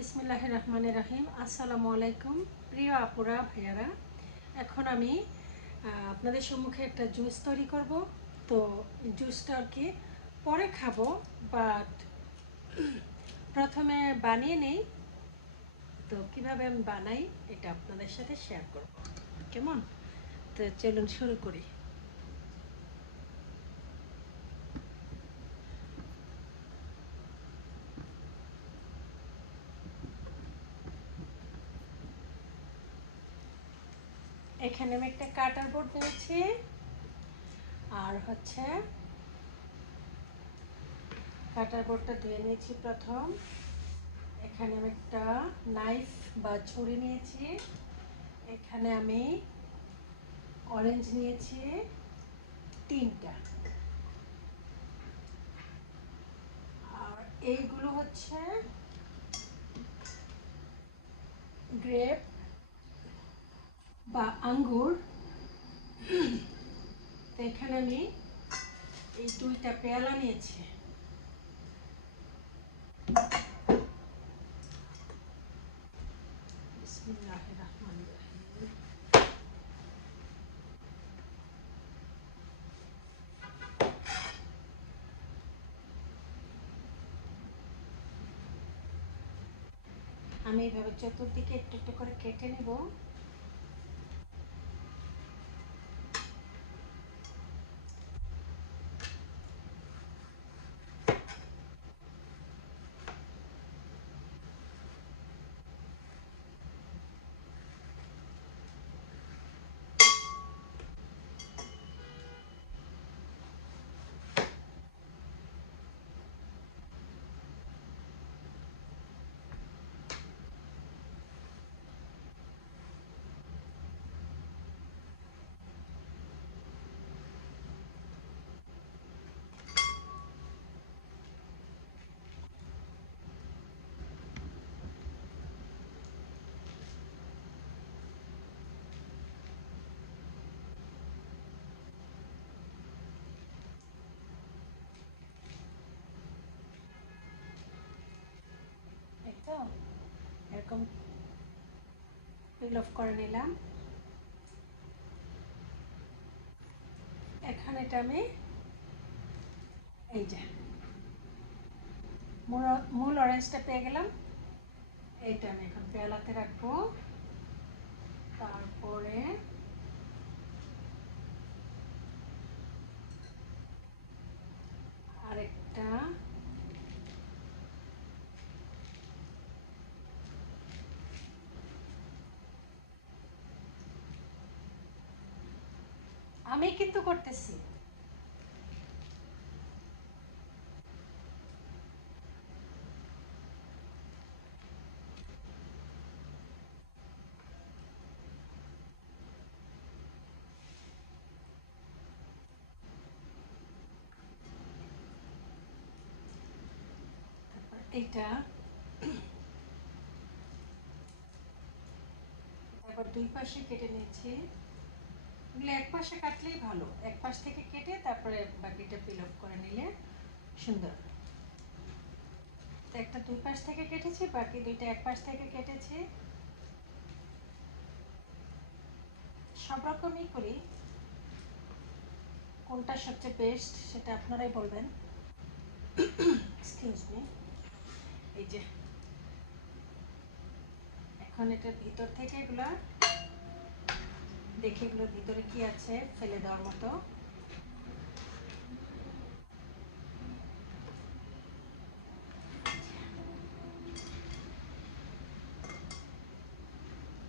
বিসমিল্লাহির রহমানির রহিম। আসসালামু আলাইকুম প্রিয় আপুরা ভাইয়ারা। এখন আমি আপনাদের সম্মুখে একটা জুস তৈরি করব। তো জুসটা আর কি পরে খাবো, বাট প্রথমে বানিয়ে নেই। তো কিভাবে আমি বানাই এটা আপনাদের সাথে শেয়ার করব, কেমন? তো চলুন শুরু করি। এখানে আমি একটা কাটার বোর্ড নিয়েছি, আর হচ্ছে কাটার বোর্ডটা ধুয়ে নিয়েছি প্রথম। এখানে আমি একটা নাইফ বা ছুরি নিয়েছি। এখানে আমি অরেঞ্জ নিয়েছি 3টা, আর এইগুলো হচ্ছে গ্রেপ বা আঙ্গুর। তো এখানে আমি এই 2টা পেয়ালা নিয়েছি। বিসমিল্লাহির রহমানির রহিম। আমি এইভাবে চতুর্দিকে একটু একটু করে কেটে নেব। এই তো এরকম পিল অফ করে নিলাম। এখন এটা আমি এই যে মূল অরেঞ্জটা পেয়ে গেলাম। এইটা আমি এখন পেয়ালাতে রাখবো। তারপরে আরেকটা আমি কিন্তু করতেছি। এটা তারপর 2 পাশে কেটে নিয়েছি। এগুলো এক পাশে কাটলেই ভালো, এক পাশ থেকে কেটে তারপরে বাকিটা পিল অফ করে নিলে সুন্দর। তো একটা 2 পাশ থেকে কেটেছি, বাকি 2টা এক পাশ থেকে কেটেছি। সব রকমই করি, কোনটা সবচেয়ে বেস্ট সেটা আপনারাই বলবেন। Excuse me. এই যে এখন এটার ভিতর থেকে এগুলা দেখি, এগুলোর ভিতরে কি আছে ফেলে দেওয়ার মতো।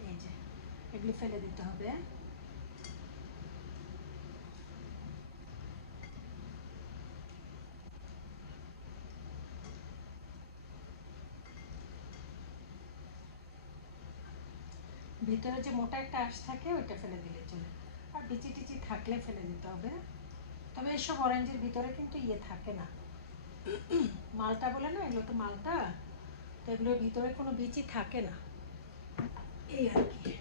এই যে এগুলি ফেলে দিতে হবে। ভিতরে যে মোটা একটা আঁশ থাকে ওইটা ফেলে দিলে চলে, আর বিচি টিচি থাকলে ফেলে দিতে হবে। তবে এসব অরেঞ্জের ভিতরে কিন্তু ইয়ে থাকে না, মালটা বলে না, এগুলো তো মালটা। তো এগুলোর ভিতরে কোনো বিচি থাকে না, এই আর কি।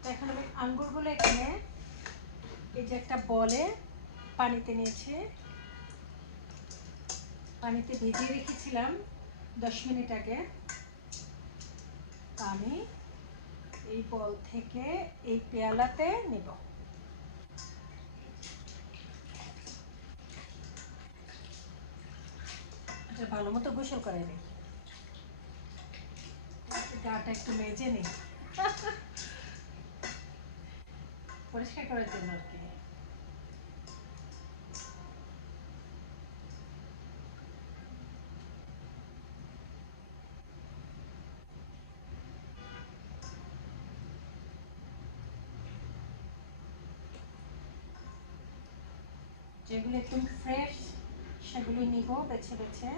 তো এখন আমি আঙ্গুরগুলো এখানে এই যে একটা বলে পানিতে নিয়েছি, পানিতে ভিজিয়ে রেখেছিলাম 10 মিনিট আগে। আমি এই বল থেকে এই পেয়ালাতে নেব। এটা ভালো মতো গোসল করে নিই, গাটা একটু মেজে নিই পরিষ্কার করার জন্য আর কি। যেগুলো একদম ফ্রেশ সেগুলো নিব বেছে বেছে।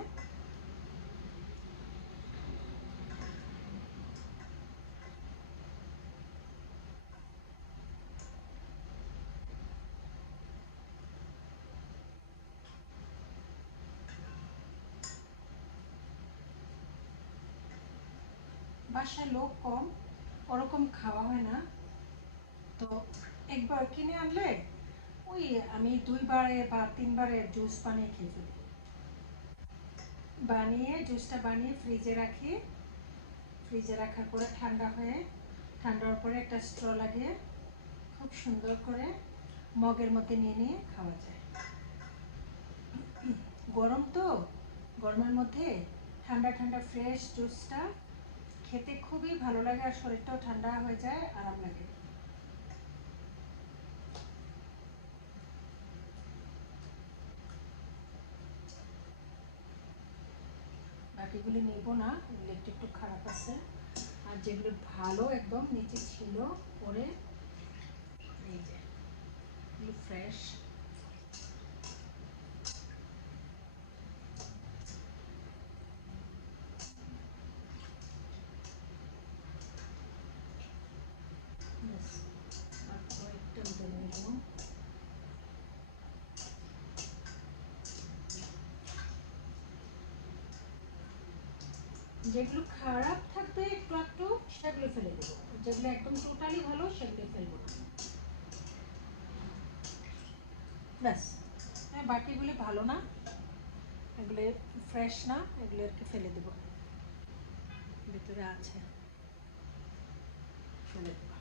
বাসায় লোক কম, ওরকম খাওয়া হয় না, তো একবার কিনে আনলে ওই আমি 2 বারে বা 3 বারে জুস বানিয়ে খেয়ে ফেলি। জুসটা বানিয়ে ফ্রিজে রাখি, ফ্রিজে রাখার পরে ঠান্ডার পরে একটা স্ট্র লাগিয়ে খুব সুন্দর করে মগের মধ্যে নিয়ে নিয়ে খাওয়া যায়। গরম তো, গরমের মধ্যে ঠান্ডা ঠান্ডা ফ্রেশ জুসটা খেতে খুবই ভালো লাগে, আর শরীরটাও ঠান্ডা হয়ে যায়, আরাম লাগে। বাকিগুলি নেব না, এগুলো একটু একটু খারাপ আছে, আর যেগুলো ভালো একদম নিচে ছিল পরে এই যে এগুলো ফ্রেশ। আর কয়েকটা উঠে নেব। যেগুলো খারাপ থাকবে একটু একটু সেগুলো ফেলে দেবো, যেগুলো একদম টোটালি ভালো সেগুলো ফেলবো না। ব্যাস, হ্যাঁ বাকিগুলি ভালো না, এগুলো ফ্রেশ না, এগুলো আর কি ফেলে দেবো, ভিতরে আছে ফেলে দেবো।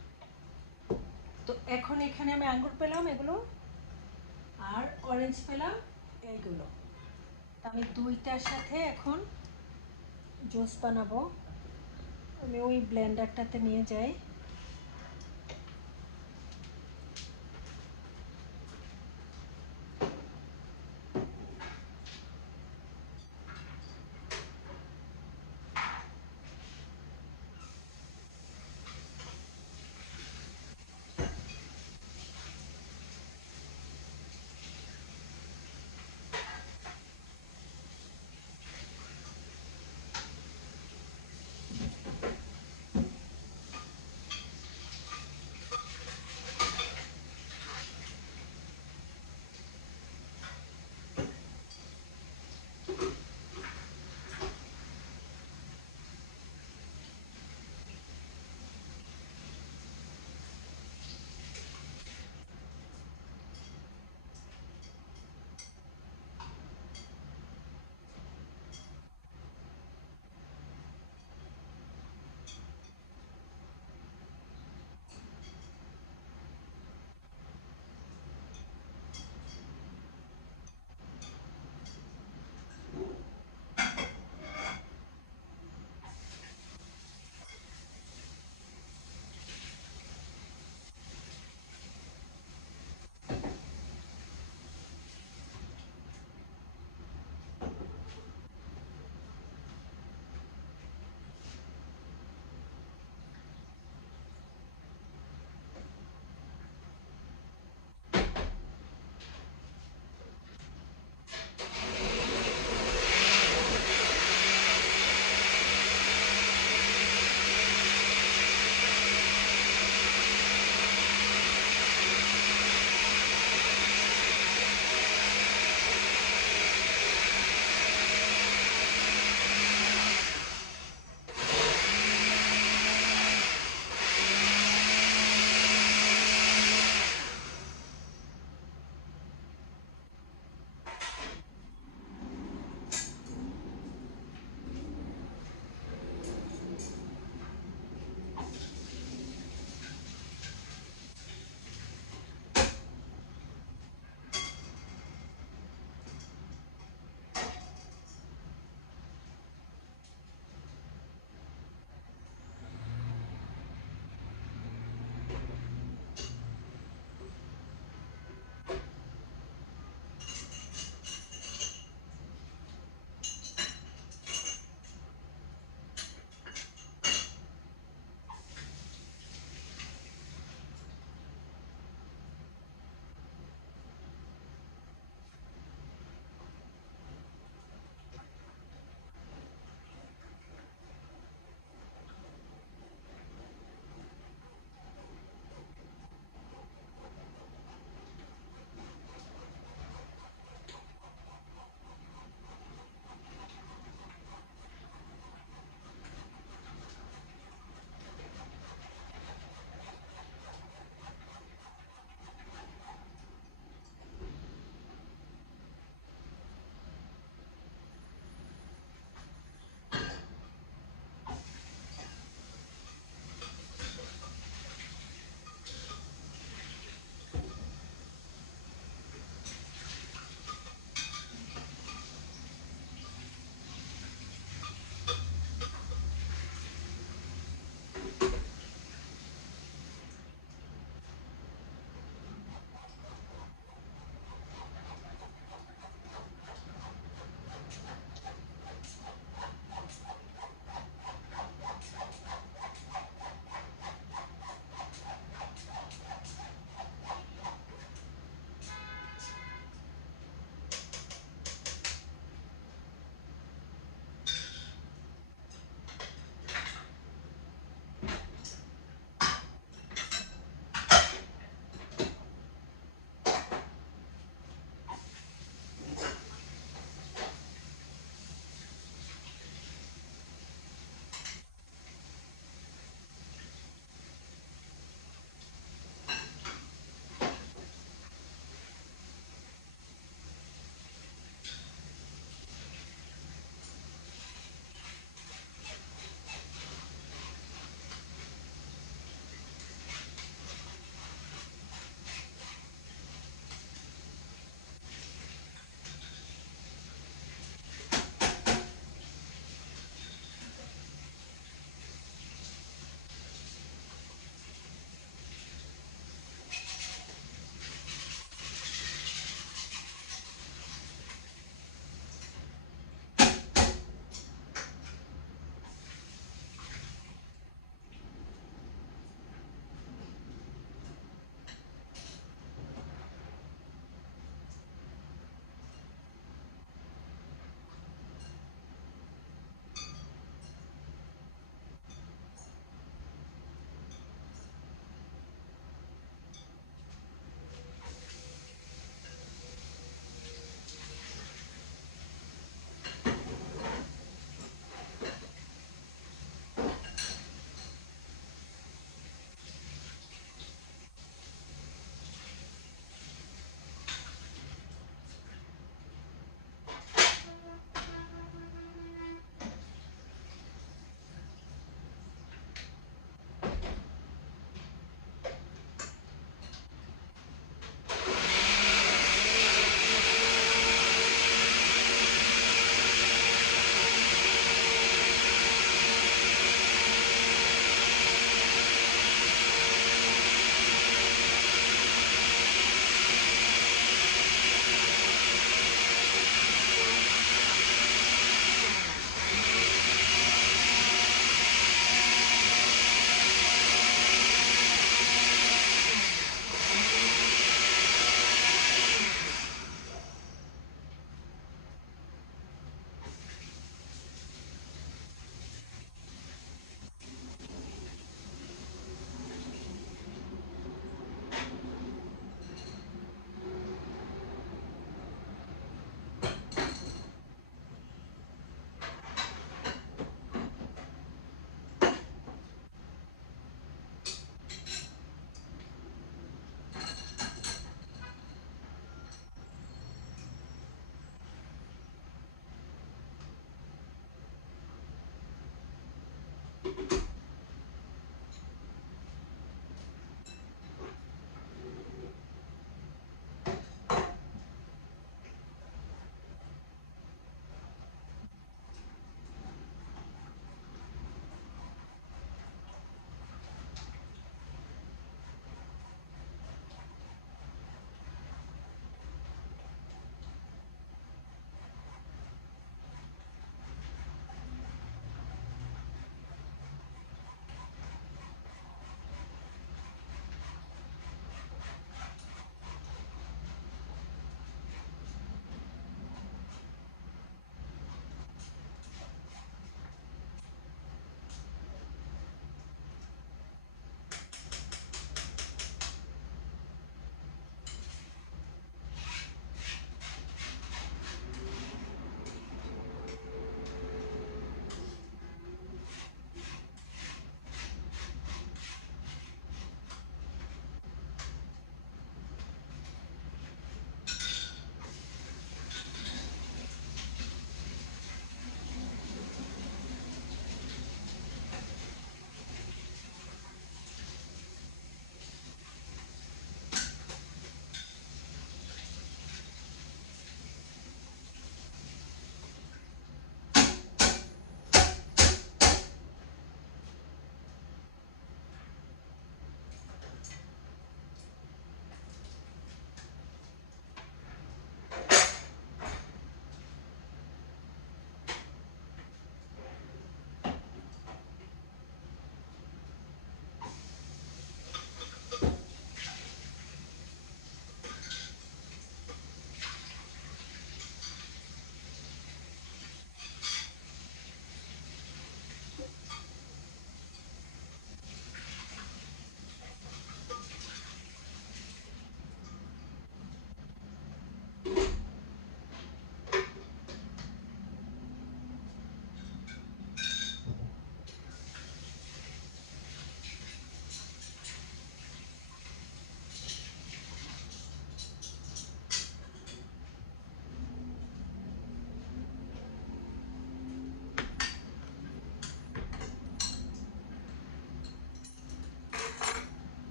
তো এখন এখানে আমি আঙ্গুর পেলাম এগুলো, আর অরেঞ্জ পেলাম এইগুলো, আমি দুইটার সাথে এখন জুস বানাবো। আমি ওই ব্লেন্ডারটাতে নিয়ে যাই।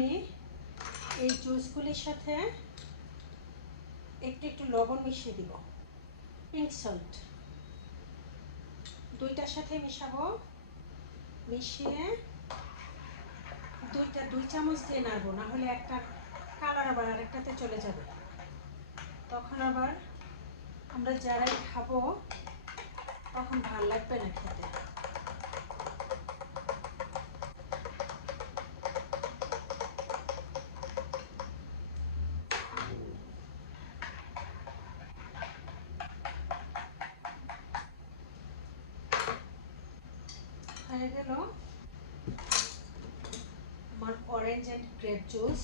আমি এই জুসগুলির সাথে একটু একটু লবণ মিশিয়ে দিব, পিঙ্ক সল্ট। দুইটার সাথে মিশাবো, মিশিয়ে দুই চামচ দিয়ে নাড়বো, না হলে একটা কালার আবার আরেকটাতে চলে যাবে। তখন আবার আমরা যারাই খাবো তখন ভালো লাগবে না খেতে। হয়ে গেল আমার অরেঞ্জ অ্যান্ড গ্রেপ জুস।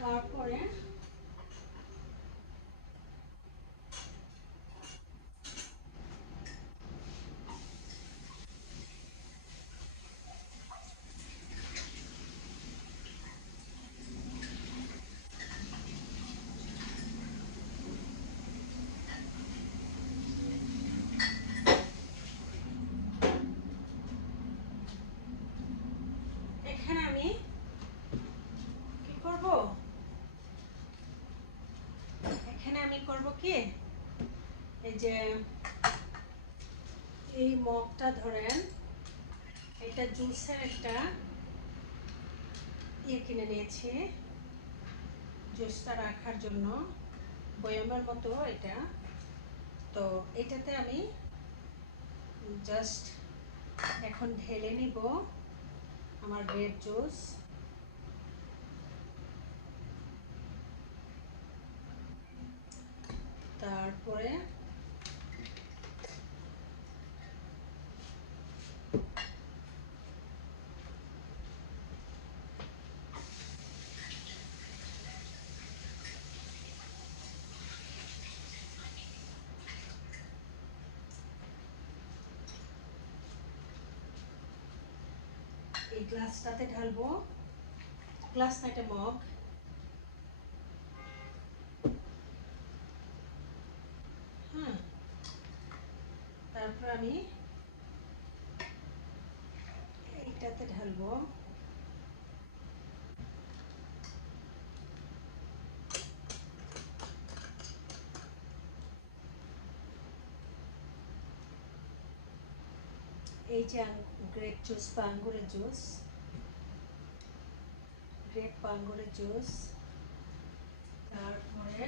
তারপরে এখানে আমি কি করব, এখানে আমি করব কি, এই যে এই মগটা ধরেন, এটা জুসের একটা কিনে নিয়েছি জুসটা রাখার জন্য, বয়ামের মতো এটা। তো এটাতে আমি জাস্ট এখন ঢেলে নিব আমার গ্রেপ জুস। তারপরে এই গ্লাসটাতে ঢালবো, গ্লাস না এটা মগ। হ্যাঁ, তারপর আমি এইটাতে ঢালবো। এই যে গ্রেপ জুস বা আঙ্গুরের জুস, গ্রেপ বা আঙ্গুরের জুস। তারপরে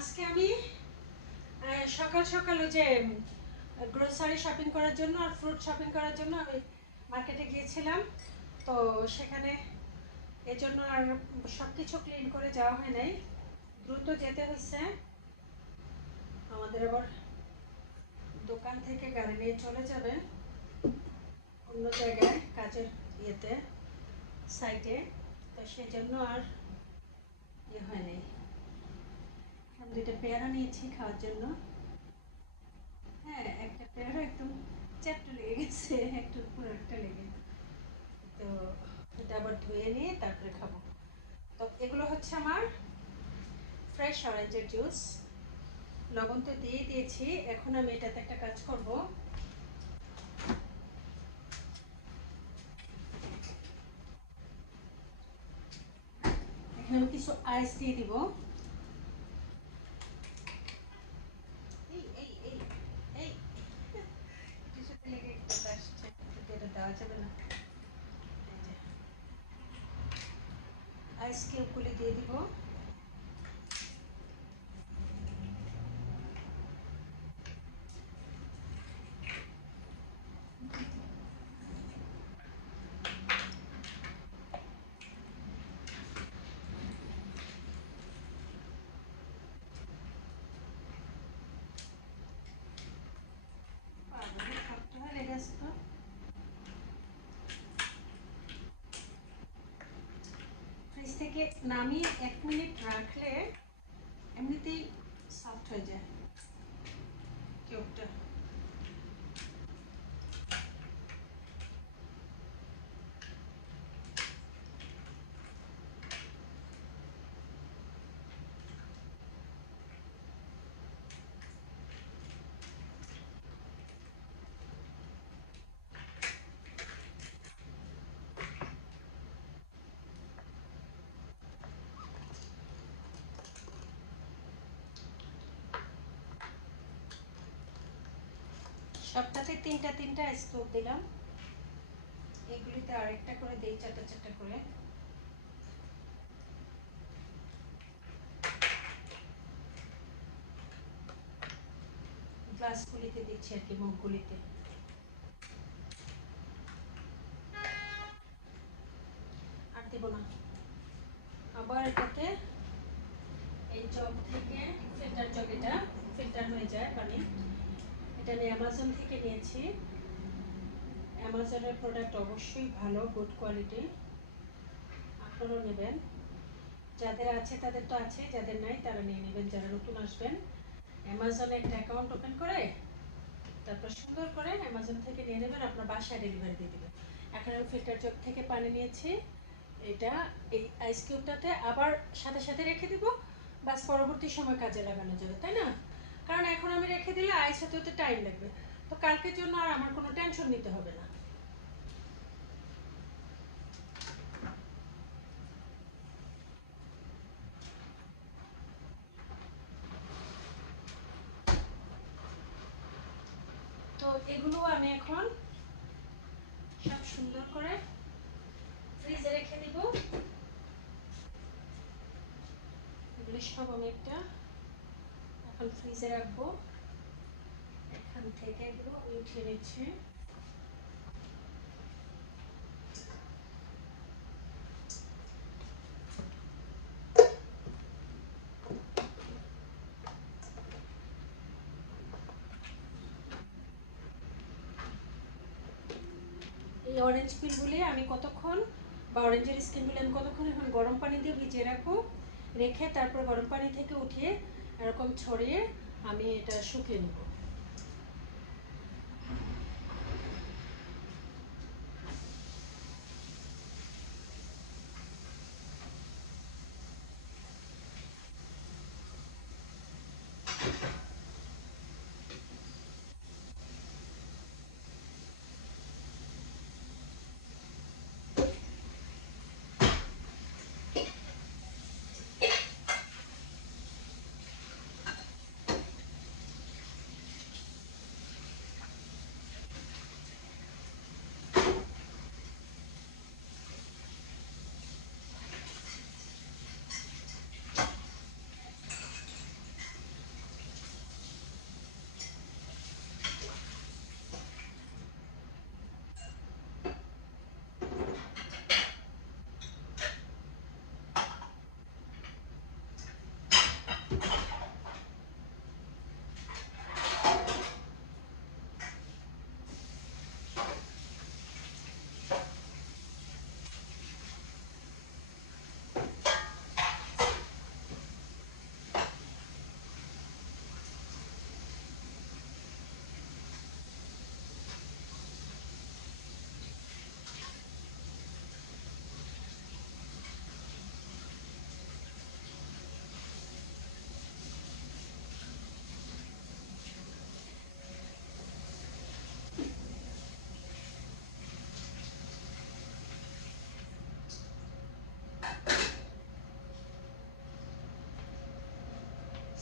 আজকে আমি সকাল সকাল ওই যে গ্রোসারি শপিং করার জন্য আর ফ্রুট শপিং করার জন্য আমি মার্কেটে গিয়েছিলাম। তো সেখানে এজন্য আর সব কিছু ক্লিন করে যাওয়া হয় নাই, দ্রুত যেতে হয়েছে। আমাদের আবার দোকান থেকে গাড়ি নিয়ে চলে যাবে অন্য জায়গায় কাজের ইয়েতে, সাইটে। তো সেই জন্য আর ইয়ে হয় নাই। আমি দুইটা পেয়ারা নিয়েছি খাওয়ার জন্য। হ্যাঁ, একটা পেয়ারা একদম চ্যাপ্টা লেগে গেছে, একটু পুরো একটা লেগে। তো এটা আবার ধুয়ে নিয়ে তারপরে খাবো। তো এগুলো হচ্ছে আমার ফ্রেশ অরেঞ্জের জুস। লবণ তো দিয়ে দিয়েছি, এখন আমি এটাতে একটা কাজ করব। এখানে আমি কিছু আইস দিয়ে দিব। এই এই এই এই টিস্যুতে লেগে একটু আসছে, এটা দেওয়া যাবে না। আইস কিউবগুলি দিয়ে দিব। ফ্রিজ থেকে নামিয়ে 1 মিনিট রাখলে এমনিতেই সফট হয়ে যায় কিউবটা। সবটাতে 3টা 3টা স্কুপ দিলাম, এগুলিতে আরেকটা করে দিই 4টা 4টা করে। গ্লাসগুলিতে দিচ্ছি আর কি, মুখগুলিতে। আর দেব না। আবার এটাতে এই জগ থেকে ফিল্টার জগ, এটা ফিল্টার হয়ে যায় পানি। এটা আমি অ্যামাজন থেকে নিয়েছি। অ্যামাজনের প্রোডাক্ট অবশ্যই ভালো, গুড কোয়ালিটি, আপনারাও নেবেন। যাদের আছে তাদের তো আছে, যাদের নাই তারা নিয়ে নেবেন। যারা নতুন আসবেন অ্যামাজনে একটা অ্যাকাউন্ট ওপেন করে তারপর সুন্দর করে অ্যামাজন থেকে নিয়ে নেবেন, আপনার বাসায় ডেলিভারি দিয়ে দেবে। এখন আমি ফিল্টার জগ থেকে পানি নিয়েছি, এটা এই আইস কিউবটাতে আবার সাথে সাথে রেখে দিব, বাস পরবর্তী সময় কাজে লাগানো যাবে, তাই না? কারণ এখন আমি রেখে দিলে আইস হতে হতে টাইম লাগবে, তো কালকের জন্য আর আমার কোনো টেনশন নিতে হবে না। তো এগুলো আমি এখন সব সুন্দর করে ফ্রিজে রেখে দিব। এগুলো সব আমি একটা এখন ফ্রিজে রাখবো। এখান থেকে এগুলো উঠিয়ে নিচ্ছি। এই অরেঞ্জ পিলগুলি আমি কতক্ষণ, বা অরেঞ্জের স্কিনগুলি আমি কতক্ষণ এখন গরম পানি দিয়ে ভিজিয়ে রাখবো, রেখে তারপর গরম পানি থেকে উঠিয়ে এরকম ছড়িয়ে আমি এটা শুকিয়ে নেব।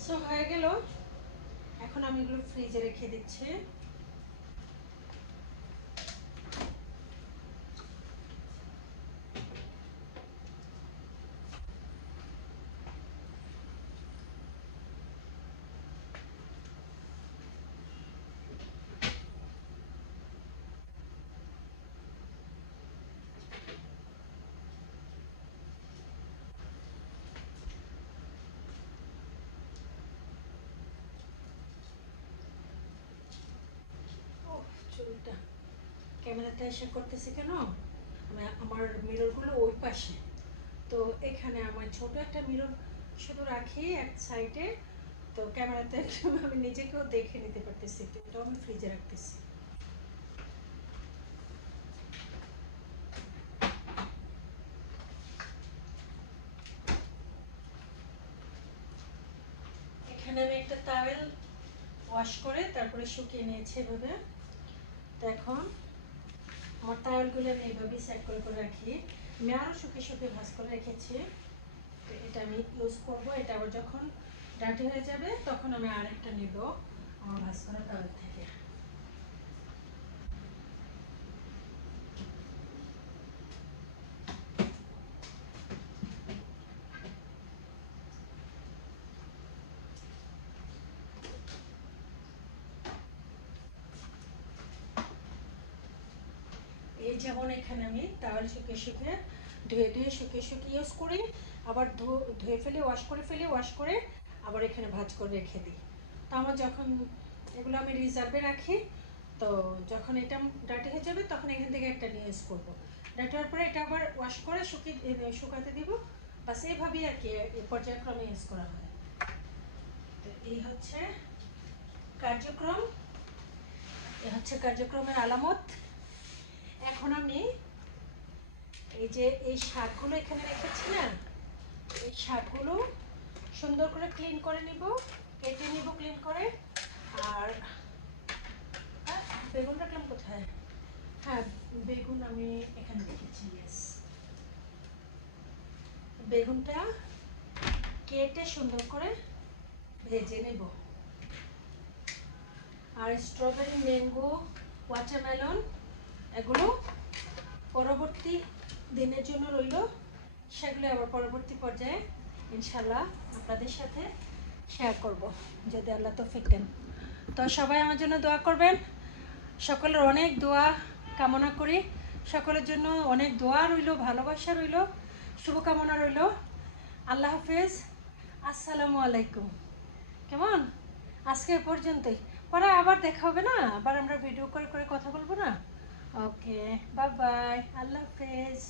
সো হয়ে গেল, এখন আমি এগুলো ফ্রিজে রেখে দিচ্ছি। ক্যামেরাতে এসে করতেছি কেন, আমি আমার মিররগুলো ওই পাশে, তো এখানে আমার ছোট একটা মিরর শুধু রাখি এক সাইডে, তো ক্যামেরাতে আমি নিজেকেও দেখে নিতে পারতেছি, তো ওটাও আমি ফ্রিজে রাখতেছি। এখানে আমি একটা টাওয়েল ওয়াশ করে তারপরে শুকিয়ে নিয়েছি এভাবে। তো এখন আমার টাওয়েলগুলো আমি এইভাবেই সেট করে করে রাখি। আমি আরও শুকিয়ে শুকিয়ে ভাঁজ করে রেখেছি, তো এটা আমি ইউজ করবো। এটা আবার যখন ডাটি হয়ে যাবে তখন আমি আরেকটা নিব আমার ভাঁজ করা টাওয়েল থেকে। এই যেমন এখানে আমি টাওয়েল শুকিয়ে শুকিয়ে ধুয়ে ধুয়ে শুকিয়ে শুকিয়ে ইউজ করি, আবার ধুয়ে ফেলে ওয়াশ করে ফেলে ওয়াশ করে আবার এখানে ভাঁজ করে রেখে দিই। তো আমার যখন এগুলো আমি রিজার্ভে রাখি, তো যখন এটা ডাটি হয়ে যাবে তখন এখান থেকে একটা নিয়ে ইউজ করবো। ডাটি হওয়ার পরে এটা আবার ওয়াশ করে শুকাতে দিব, বাস এইভাবেই আর কি পর্যায়ক্রমে ইউজ করা হয়। তো এই হচ্ছে কার্যক্রম, এ হচ্ছে কার্যক্রমের আলামত। এখন আমি এই যে এই শাকগুলো এখানে রেখেছি না, এই শাকগুলো সুন্দর করে ক্লিন করে নিব, কেটে নিব ক্লিন করে। আর বেগুন রাখলাম কোথায়? হ্যাঁ, বেগুন আমি এখানে রেখেছি। ইয়েস, বেগুনটা কেটে সুন্দর করে ভেজে নেব। আর স্ট্রবেরি, ম্যাঙ্গো, ওয়াটারমেলন এগুলো পরবর্তী দিনের জন্য রইল, সেগুলো আবার পরবর্তী পর্যায়ে ইনশাল্লাহ আপনাদের সাথে শেয়ার করব যদি আল্লাহ তৌফিক দেন। তো সবাই আমার জন্য দোয়া করবেন, সকলের অনেক দোয়া কামনা করি, সকলের জন্য অনেক দোয়া রইল, ভালোবাসা রইল, শুভকামনা রইল। আল্লাহ হাফেজ, আসসালামু আলাইকুম। কেমন, আজকে পর্যন্তই, পরে আবার দেখা হবে না, আবার আমরা ভিডিও করে করে কথা বলবো না। ওকে, বাই বাই, আল্লাহ হাফেজ।